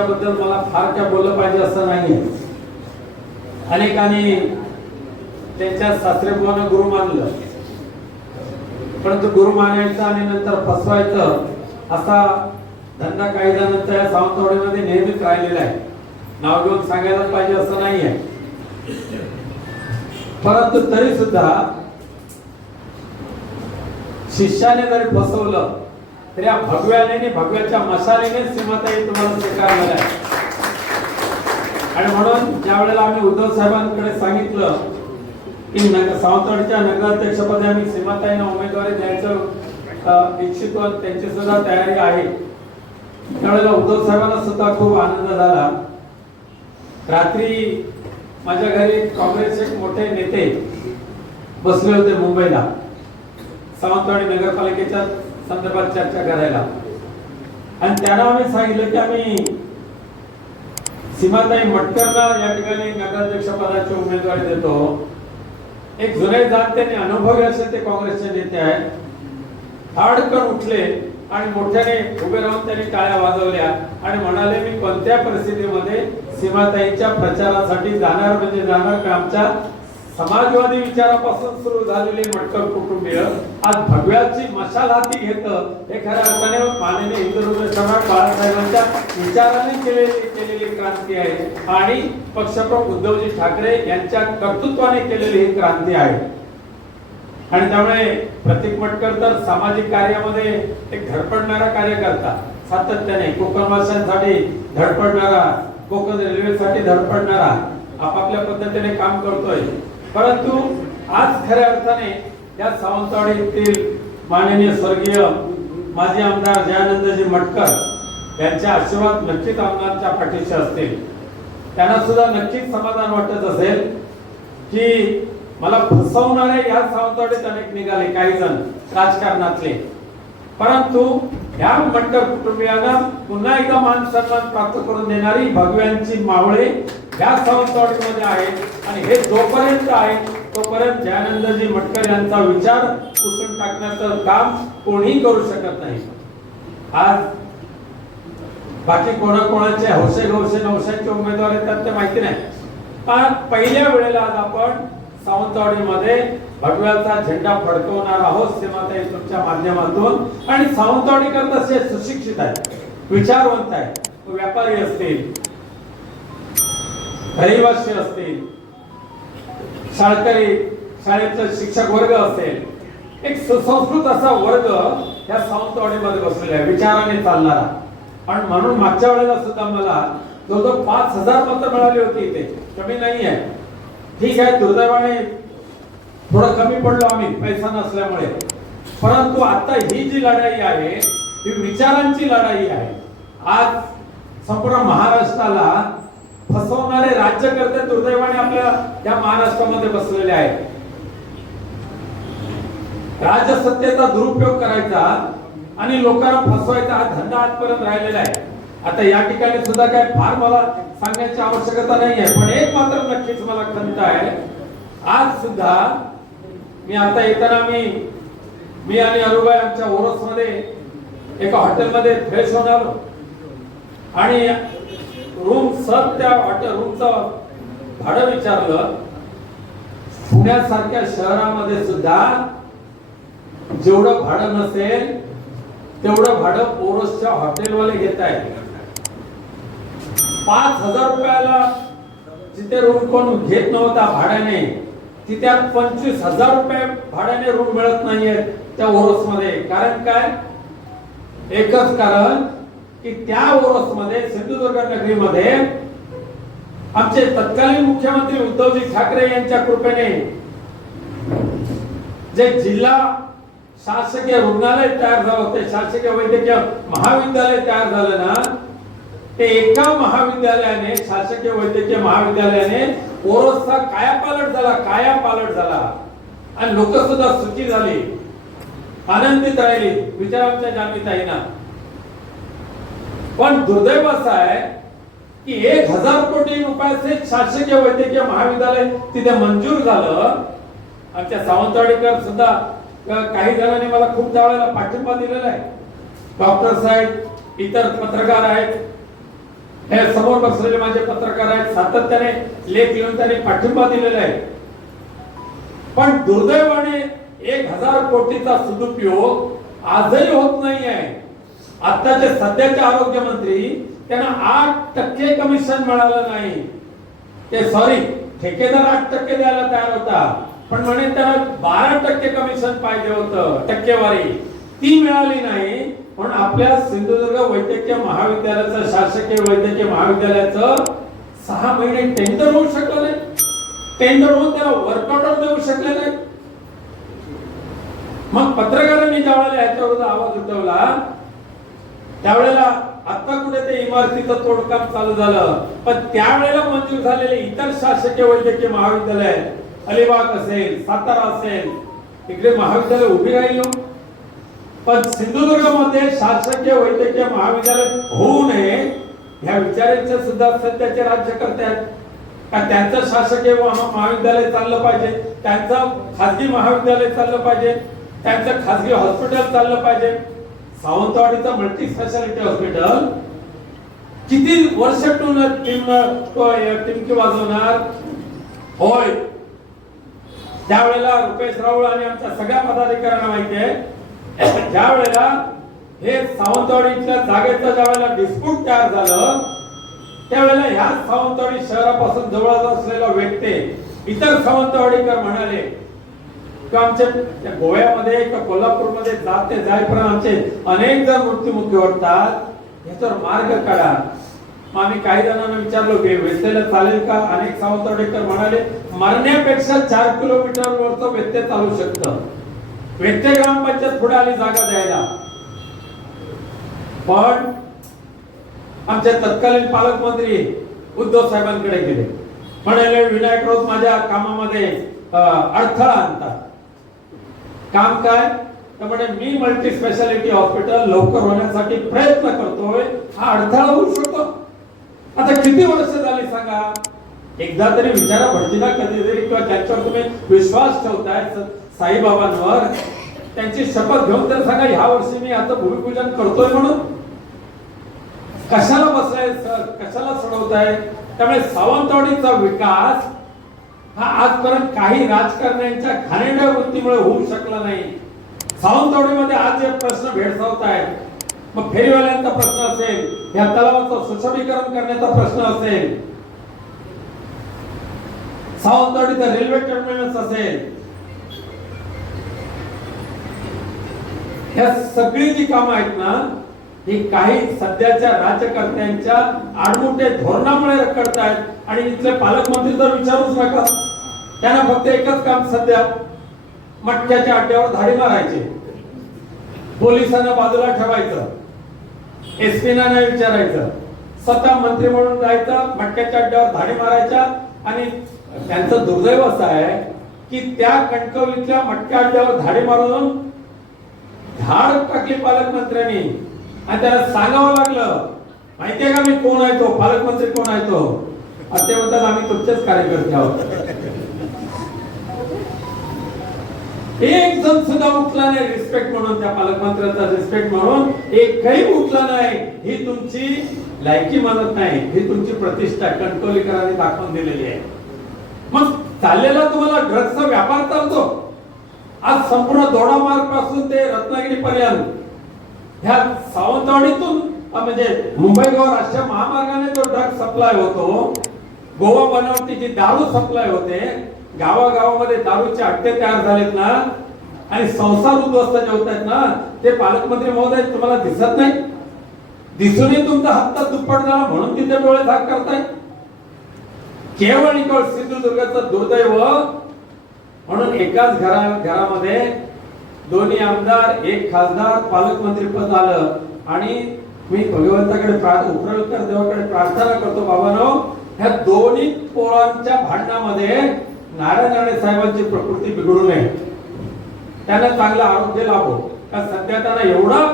त्यांच्याबद्दल मला फार काय बोललं पाहिजे असं नाहीये. अनेकांनी त्यांच्या सासरेबुवानं गुरु मानलं. परंतु गुरु मानायचं आणि नंतर फसवायचं असा धंदा काही जणांचा या सावंतवाडीमध्ये नेहमीच राहिलेला आहे. नाव घेऊन सांगायलाच पाहिजे असं नाहीये. परंतु तरी सुद्धा शिष्याने जरी फसवलं तर या भगव्याने आणि भगव्याच्या मसाल्याने सीमाताई तुम्हाला स्वीकारलेला आहे. आणि म्हणून ज्या वेळेला आम्ही उद्धव साहेबांकडे सांगितलं की नग- सावंतवाडीच्या नगराध्यक्षपदी आम्ही सीमाताईंना उमेदवारी द्यायचं इच्छितो त्यांची सुद्धा तयारी आहे. त्यावेळेला उद्धव साहेबांना सुद्धा खूप आनंद झाला. रात्री माझ्या घरी काँग्रेसचे मोठे नेते बसले होते मुंबईला. सावंतवाडी नगरपालिकेच्या संदर्भात चर्चा करायला. आणि त्यांना आम्ही सांगितलं की आम्ही सीमाताई मटकरला या ठिकाणी नगराध्यक्ष पदाची उमेदवारी देतो. एक जुने जाणते आणि अनुभवी असे ते काँग्रेसचे नेते आहेत. हाडकर उठले आणि मोठ्याने उभे राहून त्यांनी टाळ्या वाजवल्या आणि म्हणाले मी कोणत्या परिस्थितीमध्ये सीमाताईच्या प्रचारासाठी जाणार म्हणजे जाणार का आमच्या समाजवादी विचारापासून सुरू झालेले मटकर कुटुंबीय आज भगव्याची मशाल हाती घेत हे खऱ्या अर्थाने माननीय हिंदुत्व सम्राट बाळासाहेबांच्या विचाराने केलेली केलेली क्रांती आहे. आणि पक्षप्रमुख उद्धवजी ठाकरे यांच्या कर्तृत्वाने केलेली ही क्रांती आहे. आणि त्यामुळे प्रतीक मटकर तर सामाजिक कार्यामध्ये एक धडपडणारा कार्यकर्ता सातत्याने कोकण धडपडणारा कोकण रेल्वेसाठी धडपडणारा आपापल्या पद्धतीने काम करतोय. परंतु आज खऱ्या अर्थाने या सावंतवाडीतील माननीय स्वर्गीय माजी आमदार जयानंदजी मटकर यांच्या आशीर्वाद नक्कीच आमदारच्या पाठीशी असतील. त्यांना सुद्धा नक्कीच समाधान वाटत असेल की मला फसवणारे या सावंतवाडीत अनेक निघाले काही जण राजकारणातले. परंतु ह्या मटकर कुटुंबियांना पुन्हा एकदा मान सन्मान प्राप्त करून देणारी भगव्यांची मावळे या सावंतवाडीमध्ये आहेत आणि हे जोपर्यंत आहे तोपर्यंत जयानंदजी मटकर यांचा विचार पुसून टाकण्याचं काम कोणीही करू शकत नाही. आज बाकी कोणाकोणाचे हौसे गौसे नवशांचे उमेदवार येतात ते माहिती नाही. पण पहिल्या वेळेला आज आपण सावंतवाडीमध्ये भगव्याचा झेंडा फडकवणार आहोत सीमाताई तुमच्या माध्यमातून. आणि सावंतवाडीकर तसे सुशिक्षित आहेत विचारवंत आहेत. व्यापारी असतील रहिवासी असतील शाळकरी शाळेचा शिक्षक वर्ग असेल एक सुसंस्कृत असा वर्ग या सावंतवाडीमध्ये बसलेला आहे विचाराने चालणारा. आणि म्हणून मागच्या वेळेला सुद्धा मला जवळजवळ पाच हजार मतं मिळाली होती इथे. कमी नाही आहे. ठीक आहे दुर्दैवाने थोडं कमी पडलो आम्ही पैसा नसल्यामुळे. परंतु आता ही जी लढाई आहे ही विचारांची लढाई आहे. आज संपूर्ण महाराष्ट्राला फसवणारे राज्यकर्ते दुर्दैवाने आपल्या या महाराष्ट्रामध्ये बसलेले आहेत. राजसत्तेचा दुरुपयोग करायचा आणि लोकांना फसवायचा हा धंदा आजपर्यंत राहिलेला आहे. आता या ठिकाणी सुद्धा काय फार मला सांगण्याची आवश्यकता नाही आहे पण एक मात्र नक्कीच मला खंत आहे. आज सुद्धा मी आता येताना मी मी आणि अरुबाई आमच्या ओरसमध्ये एका हॉटेलमध्ये फ्रेश होणार आणि रूम सर त्या हॉटेल रूमचं भाडं विचारलं. पुण्यासारख्या शहरामध्ये सुद्धा जेवढं भाडं नसेल तेवढं भाडं ओरसच्या हॉटेलवाले घेत आहे पाच हजार रुपयाला जिथे रूम कोण घेत नव्हता भाड्याने तिथे पंचवीस हजार रुपये भाड्याने रूम मिळत नाहीये त्या ओरसमध्ये कारण काय? एकच कारण की त्या ओरसमध्ये सिंधुदुर्ग नगरीमध्ये आमचे तत्कालीन मुख्यमंत्री उद्धवजी ठाकरे यांच्या कृपेने जे जिल्हा शासकीय रुग्णालय तयार झालं होते शासकीय वैद्यकीय महाविद्यालय तयार झालं ना ते एका महाविद्यालयाने शासकीय वैद्यकीय महाविद्यालयाने ओरसचा कायापालट झाला कायापालट झाला. आणि लोक सुद्धा सुखी झाली आनंदित राहिली विचार आमच्या जामीताईना पण दुर्दैव असं आहे की एक हजार कोटी रुपयाचे शासकीय वैद्यकीय महाविद्यालय तिथे मंजूर झालं. आमच्या सावंतवाडीकर सुद्धा काही जणांनी मला खूप त्यावेळेला पाठिंबा दिलेला आहे. डॉक्टर साहेब इतर पत्रकार आहेत. हे समोर बसलेले माझे पत्रकार आहेत. सातत्याने लेख लिहून त्यांनी पाठिंबा दिलेला आहे. पण दुर्दैवाने एक हजार कोटीचा सदुपयोग आजही होत नाही आहे आताचे सध्याचे आरोग्य मंत्री त्यांना आठ टक्के कमिशन मिळालं नाही. ते सॉरी ठेकेदार आठ टक्के द्यायला तयार होता. पण म्हणे त्याला बारा टक्के कमिशन पाहिजे होतं टक्केवारी. ती मिळाली नाही पण आपल्या सिंधुदुर्ग वैद्यकीय महाविद्यालयाचं शासकीय वैद्यकीय महाविद्यालयाचं सहा महिने टेंडर होऊ शकलं नाही. टेंडर होऊन त्याला वर्क ऑर्डर देऊ शकले नाही. मग पत्रकारांनी ज्यावेळेला याच्यावर आवाज उठवला त्यावेळेला आता कुठे ते इमारतीचं तोडकाम चालू झालं. पण त्यावेळेला मंजूर झालेले इतर शासकीय वैद्यकीय महाविद्यालय अलिबाग असेल सातारा असेल इकडे महाविद्यालय उभी राहिली हो. पण सिंधुदुर्गमध्ये शासकीय वैद्यकीय महाविद्यालय होऊ नये ह्या विचारांचे सुद्धा सध्याचे राज्य आहेत. का त्यांचं शासकीय महा- महाविद्यालय चाललं पाहिजे? त्यांचं खासगी महाविद्यालय चाललं पाहिजे? त्यांचं खासगी हॉस्पिटल चाललं पाहिजे? सावंतवाडीचं मल्टी स्पेशालिटी हॉस्पिटल किती वर्ष टिमकी वाजवणार? होय. त्यावेळेला रुपेश राऊळ आणि आमच्या सगळ्या पदाधिकाऱ्यांना माहिती आहे. ज्या वेळेला हे सावंतवाडीच्या जागेचं ज्या वेळेला डिस्प्यूट तयार झालं त्यावेळेला ह्या सावंतवाडी शहरापासून जवळ असलेला व्यक्ती इतर सावंतवाडीकर म्हणाले किंवा आमच्या गोव्यामध्ये किंवा कोल्हापूरमध्ये जाते जायपर्यंत आमचे अनेक जण मृत्यूमुखी वाटतात याच्यावर मार्ग काढा. मग आम्ही काही जणांना विचारलो की व्यत्येला चालेल का? अनेक सावंतवाडीकर म्हणाले मरण्यापेक्षा चार किलोमीटर वरच व्यत्यय चालू शकतं. व्यत्यय ग्रामपंचायत पुढे आली जागा द्यायला. पण आमचे तत्कालीन पालकमंत्री उद्धव साहेबांकडे गेले. म्हणाले विनायक राऊत माझ्या कामामध्ये अडथळा आणतात. काम काय? तर म्हणजे मी मल्टी स्पेशालिटी हॉस्पिटल लवकर होण्यासाठी प्रयत्न करतोय. हा अडथळा होऊ शकतो. आता किती वर्ष झाली सांगा? एकदा तरी विचारा भटजीला कधीतरी किंवा त्यांच्यावर तुम्ही विश्वास ठेवताय साईबाबांवर त्यांची शपथ घेऊन तर सांगा ह्या वर्षी मी आता भूमिपूजन करतोय म्हणून. कशाला बसलाय सर? कशाला सोडवताय? त्यामुळे सावंतवाडीचा विकास हा आजपर्यंत काही राजकारण्यांच्या घाणेरड्या वृत्तीमुळे होऊ शकला नाही. सावंतवाडीमध्ये आज जे प्रश्न भेडसावत आहेत मग फेरीवाल्यांचा प्रश्न असेल या तलावाचं सुशोभीकरण करण्याचा प्रश्न असेल सावंतवाडीचं रेल्वे टर्मिनस असेल ह्या सगळी जी कामं आहेत ना ही काही सध्याच्या राज्यकर्त्यांच्या आडमुठे धोरणामुळे रखडतायत. आणि इथले पालकमंत्री तर विचारूच नका त्यांना फक्त एकच काम सध्या मटक्याच्या अड्ड्यावर धाडी मारायचे. पोलिसांना बाजूला ठेवायचं. एसपीना नाही विचारायचं. स्वतः मंत्री म्हणून जायचं मटक्याच्या अड्ड्यावर धाडी मारायच्या. आणि त्यांचं दुर्दैव असं आहे की त्या कणकवलीतल्या मटक्या अड्ड्यावर धाडी मारून धाड टाकली पालकमंत्र्यांनी. आणि त्याला सांगावं लागलं माहितीये का मी कोण आहे तो? पालकमंत्री कोण आहे तो? ते म्हणतात आम्ही तुमचेच कार्यकर्ते आहोत. एक जण सुद्धा उठला नाही रिस्पेक्ट म्हणून त्या पालकमंत्र्यांचा रिस्पेक्ट म्हणून. एकही उठला नाही. ही तुमची लायकी मानत नाही. ही तुमची प्रतिष्ठा कणकवलीकरांनी दाखवून दिलेली आहे. मग चाललेला तुम्हाला ड्रग्सचा व्यापार चालतो. आज संपूर्ण दोडामार्गपासून ते रत्नागिरी पर्यंत ह्या सावंतवाडीतून म्हणजे मुंबई गोवा राष्ट्रीय महामार्गाने जो ड्रग सप्लाय होतो गोवा बनावटी जी दारू सप्लाय होते गावागावामध्ये दारूचे अड्डे तयार झालेत ना आणि संसार उद्ध्वस्त जे होत आहेत ना ते पालकमंत्री महोदय तुम्हाला दिसत नाही? दिसूनही तुमचा हप्ता दुप्पट झाला म्हणून तिथे डोळे धाक करताय केवळ निकोळ सिंधुदुर्गाचं दुर्दैव म्हणून एकाच घरा घरामध्ये दोन्ही आमदार एक खासदार पालकमंत्री पद आलं. आणि मी भगवंताकडे प्रार्थना उपरलकर देवाकडे प्रार्थना करतो बाबानो ह्या दोन्ही पोरांच्या भांडणामध्ये नारायण राणे साहेबांची प्रकृती बिघडू नये. त्यांना चांगलं आरोग्य लाभो. का सध्या त्यांना एवढा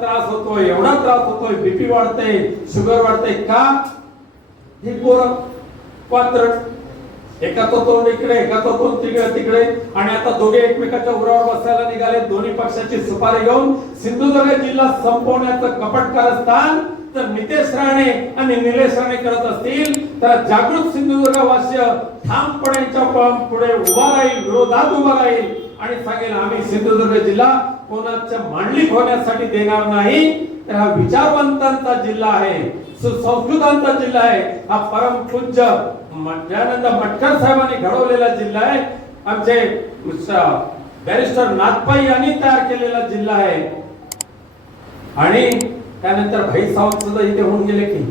त्रास होतोय एवढा त्रास होतोय बीपी वाढते शुगर वाढते का? हे पोरं पात्र एका तो तोंड इकडे एका तो तोंड तिकडे तिकडे. आणि आता दोघे एकमेकाच्या उरावर बसायला निघाले. दोन्ही पक्षाची सुपारी घेऊन सिंधुदुर्ग जिल्हा संपवण्याचं कपट कारस्थान तर नितेश राणे आणि निलेश राणे करत असतील तर जागृत सिंधुदुर्गवासी ठामपणे यांच्या पुढे उभा राहील विरोधात उभा राहील. आणि सांगेल आम्ही सिंधुदुर्ग जिल्हा कोणाच्या मांडलिक होण्यासाठी देणार नाही. तर हा विचारवंतांचा जिल्हा आहे. संस्कृतांचा जिल्हा आहे. हा परमपूज्य म- ज्ञानंद मटकर साहेबांनी घडवलेला जिल्हा आहे. आमचे बॅरिस्टर नाथपाई यांनी तयार केलेला जिल्हा आहे. आणि त्यानंतर भाई सावंत सुद्धा इथे होऊन गेले की.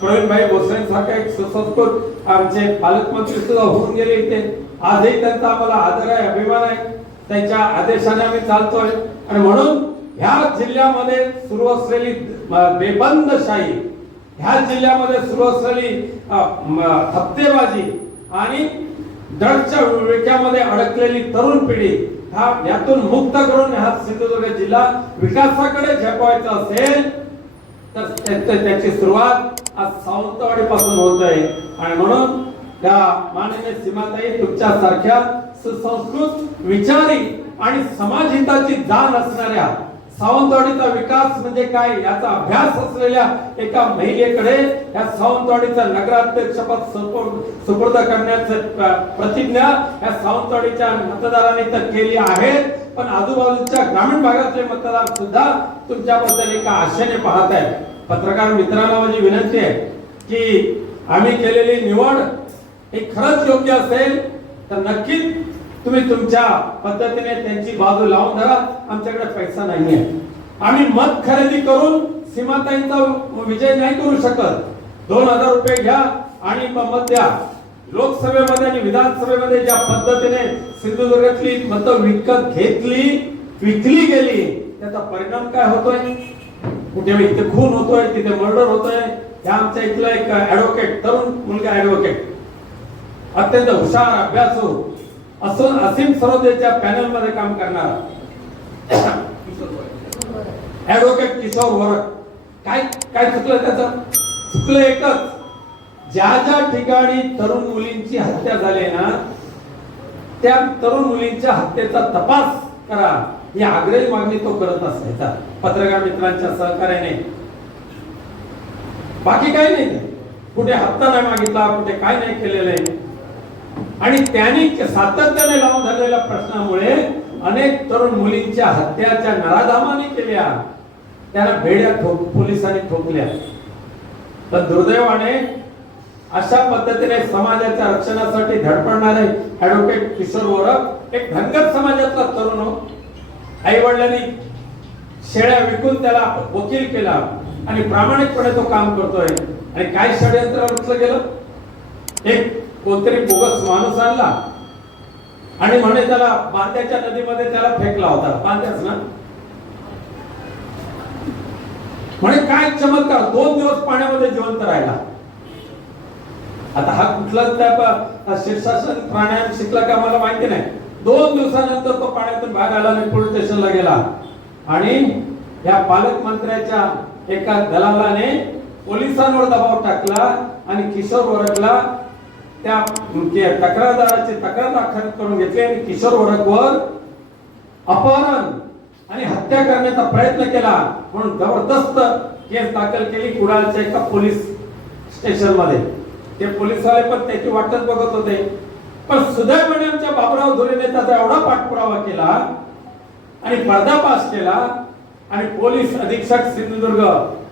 प्रवीणभाई भोसले सारखा एक सुसंस्कृत आमचे पालकमंत्री सुद्धा होऊन गेले इथे. आजही त्यांचा आम्हाला आदर आहे अभिमान आहे. त्यांच्या आदेशाने आम्ही चालतोय. आणि म्हणून ह्या जिल्ह्यामध्ये सुरू असलेली बेबंद बेबंदशाही ह्या जिल्ह्यामध्ये सुरू असलेली हप्तेबाजी आणि ड्रग्सच्या विळख्यामध्ये अडकलेली तरुण पिढी हा यातून मुक्त करून हा सिंधुदुर्ग जिल्हा विकासाकडे झेपवायचा असेल तर त्या- त्याची सुरुवात आज सावंतवाडी पासून होत आहे. आणि म्हणून त्या माननीय सीमाताई तुमच्या सारख्या सुसंस्कृत विचारी आणि समाजहिताची जाण असणाऱ्या सावंतवाडीचा विकास म्हणजे काय याचा अभ्यास असलेल्या एका महिलेकडे या सावंतवाडीचा नगराध्यक्षपद सुपूर्द सुपूर्द करण्याचं प्रतिज्ञा या सावंतवाडीच्या मतदारांनी तर केली आहे. पण आजूबाजूच्या ग्रामीण भागातले मतदार सुद्धा तुमच्याबद्दल एका आशेने पाहत आहेत. पत्रकार मित्रांना माझी विनंती आहे की आम्ही केलेली निवड ही खरंच योग्य असेल तर नक्कीच तुम्ही तुमच्या पद्धतीने त्यांची बाजू लावून धरा. आमच्याकडे पैसा नाहीये. आम्ही मत खरेदी करून सीमाताईंचा विजय नाही करू शकत. दोन हजार रुपये घ्या आणि मग मत द्या. लोकसभेमध्ये आणि विधानसभेमध्ये ज्या पद्धतीने सिंधुदुर्गातली मत विकत घेतली विकली गेली त्याचा परिणाम काय होतोय? कुठे इथे खून होतोय तिथे मर्डर होतोय. ह्या आमच्या इथला एक ऍडव्होकेट तरुण मुलगा ऍडव्होकेट अत्यंत हुशार अभ्यासू असून असीम सरोदेच्या पॅनलमध्ये काम करणार. ऍडव्होकेट किशोर वरक. काय काय चुकलं त्याचं? चुकलं एकच. ज्या ज्या ठिकाणी तरुण मुलींची हत्या झाली ना त्या तरुण मुलींच्या हत्येचा तपास करा. ही आग्रही मागणी तो करत असायचा. पत्रकार मित्रांच्या सहकार्याने. बाकी काही नाही. कुठे हप्ता नाही मागितला कुठे काय नाही केलेलं आहे. आणि त्यांनी सातत्याने लावून धरलेल्या प्रश्नामुळे अनेक तरुण मुलींच्या हत्याच्या नराधामाने केल्या. त्यांना भेड्या ठोक पोलिसांनी ठोकल्या. तर दुर्दैवाने अशा पद्धतीने समाजाच्या रक्षणासाठी धडपडणारे ऍडव्होकेट किशोर वरक एक धनगर समाजातला तरुण हो. आई वडिलांनी शेळ्या विकून त्याला वकील केला आणि प्रामाणिकपणे तो काम करतोय. आणि काय षडयंत्र रचलं गेलं? एक कोणतरी बोगस माणूस आणला आणि म्हणे त्याला बांद्याच्या नदीमध्ये त्याला फेकला होता. बांद्याच ना? म्हणे काय चमत्कार? दोन दिवस पाण्यामध्ये जिवंत राहिला. आता हा कुठला त्या शीर्षासन प्राणायाम शिकला का मला माहिती नाही. दोन दिवसानंतर तो पाण्यातून बाहेर आला आणि पोलीस स्टेशनला गेला. आणि या पालकमंत्र्याच्या एका दलालाने पोलिसांवर दबाव टाकला आणि किशोर ओरडला त्या तक्रारदाराची तक्रार दाखल करून घेतली आणि किशोर वरकवर अपहरण आणि हत्या करण्याचा प्रयत्न केला. म्हणून जबरदस्त केस दाखल केली कुडाळच्या एका पोलीस स्टेशनमध्ये ते पोलीसवाले पण त्याची वाटच बघत होते. पण सुदैवाने आमच्या बाबुराव धुरेने त्याचा एवढा पाठपुरावा केला आणि पर्दापाश केला आणि पोलीस अधीक्षक सिंधुदुर्ग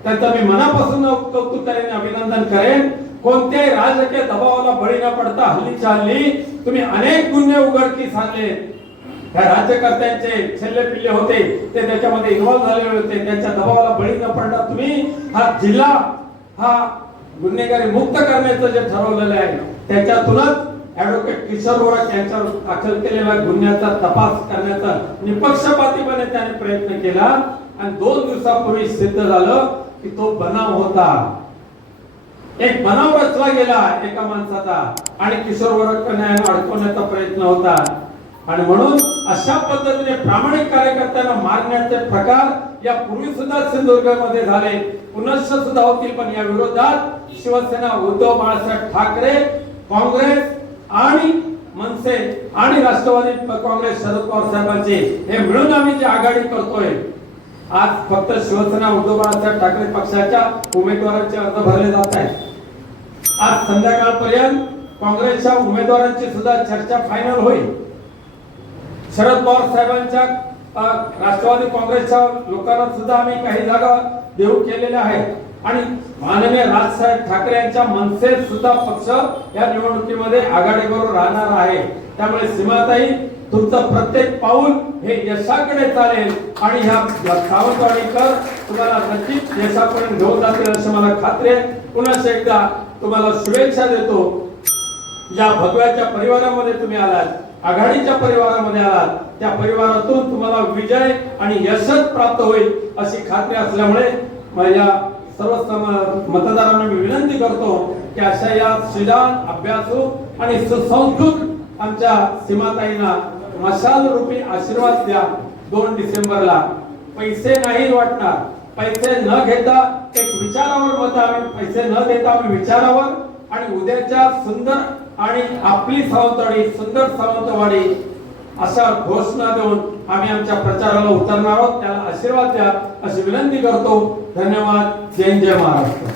त्यांचं मी मनापासून कौतुक करेन अभिनंदन करेन. कोणत्याही राजकीय दबावाला बळी न पडता हल्लीच्या हल्ली तुम्ही अनेक गुन्हे उघडकीस आणले. त्या राज्यकर्त्यांचे छेल्ले पिल्ले होते ते त्याच्यामध्ये इन्व्हॉल्व झालेले होते त्यांच्या दबावाला बळी न पडता तुम्ही हा जिल्हा हा गुन्हेगारी मुक्त करण्याचं जे ठरवलेलं आहे त्याच्यातूनच ऍडव्होकेट किशोर वरक यांच्यावर दाखल केलेल्या गुन्ह्याचा तपास करण्याचा निपक्षपातीपणे त्याने प्रयत्न केला. आणि दोन दिवसापूर्वी सिद्ध झालं की तो बनाव होता. एक बनाव रचला गेला एका माणसाचा आणि किशोर वरकने अडकवण्याचा प्रयत्न होता. आणि म्हणून अशा पद्धतीने प्रामाणिक कार्यकर्त्यांना मारण्याचे प्रकार या पूर्वी सुद्धा सिंधुदुर्गमध्ये झाले. पुनश्च सुद्धा होतील पण या विरोधात शिवसेना उद्धव बाळासाहेब ठाकरे काँग्रेस आणि मनसे आणि राष्ट्रवादी काँग्रेस शरद पवार साहेबांचे हे मिळून आम्ही जी आघाडी करतोय आज फक्त शिवसेना उद्धव बाळासाहेब ठाकरे पक्षाच्या उमेदवारांचे अर्ज भरले जात आहेत. आज संध्याकाळपर्यंत काँग्रेसच्या उमेदवारांची सुद्धा चर्चा फायनल होईल. शरद पवार साहेबांच्या राष्ट्रवादी काँग्रेसच्या लोकांना सुद्धा आम्ही काही जागा देऊ केलेल्या आहेत. आणि माननीय राजसाहेब ठाकरे यांच्या मनसे सुद्धा पक्ष या निवडणुकीमध्ये आघाडीवर राहणार आहे. त्यामुळे सीमाताई तुमचं प्रत्येक पाऊल हे यशाकडे चालेल आणि ह्या ह्या सावंतवाडीकर तुम्हाला नक्कीच यशापर्यंत घेऊन जातील अशी मला खात्री आहे. पुन्हा एकदा तुम्हाला शुभेच्छा देतो. या भगव्याच्या परिवारामध्ये तुम्ही आलात आघाडीच्या परिवारामध्ये आलात त्या परिवारातून तुम्हाला विजय आणि यशच प्राप्त होईल अशी खात्री असल्यामुळे माझ्या सर्व मतदारांना मी विनंती करतो की अशा या श्रीदान अभ्यासू आणि सुसंस्कृत आमच्या सीमाताईंना मशाल रूपी आशीर्वाद द्या. दोन डिसेंबरला. पैसे नाही वाटणार. पैसे न घेता एक विचारावर मत आम्ही पैसे न देता आम्ही विचारावर. आणि उद्याच्या सुंदर आणि आपली सावंतवाडी सुंदर सावंतवाडी अशा घोषणा देऊन आम्ही आमच्या प्रचाराला उतरणार आहोत. त्याला आशीर्वाद द्या. अशी विनंती करतो. धन्यवाद. जय जय महाराष्ट्र.